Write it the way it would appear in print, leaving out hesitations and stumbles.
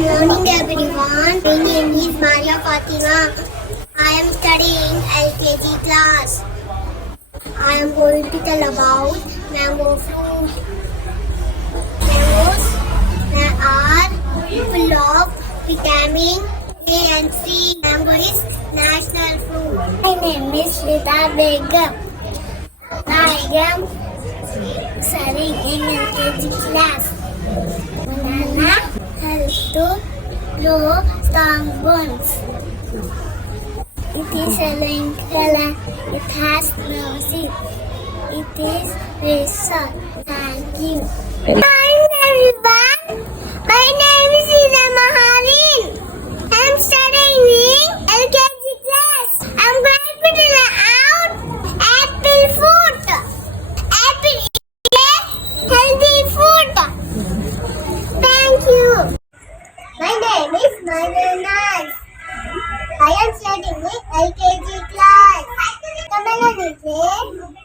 Morning everyone. My name is Maria Fatima. I am studying LKG class. I am going to tell about mango fruit. Mangoes are full of vitamin A and C. Mango is national fruit. My name is Rita Begum. I am studying in LKG class. Banana helps to grow strong bones. It is yellow in color. It has no seed. It is very soft. Thank you. Hi everyone. My name is Ida Mahavin. I am studying in LKG class. I am going to tell out apple fruit. Apple is a healthy fruit. Thank you. My name is Manunas. I am studying in LKG class. Come on,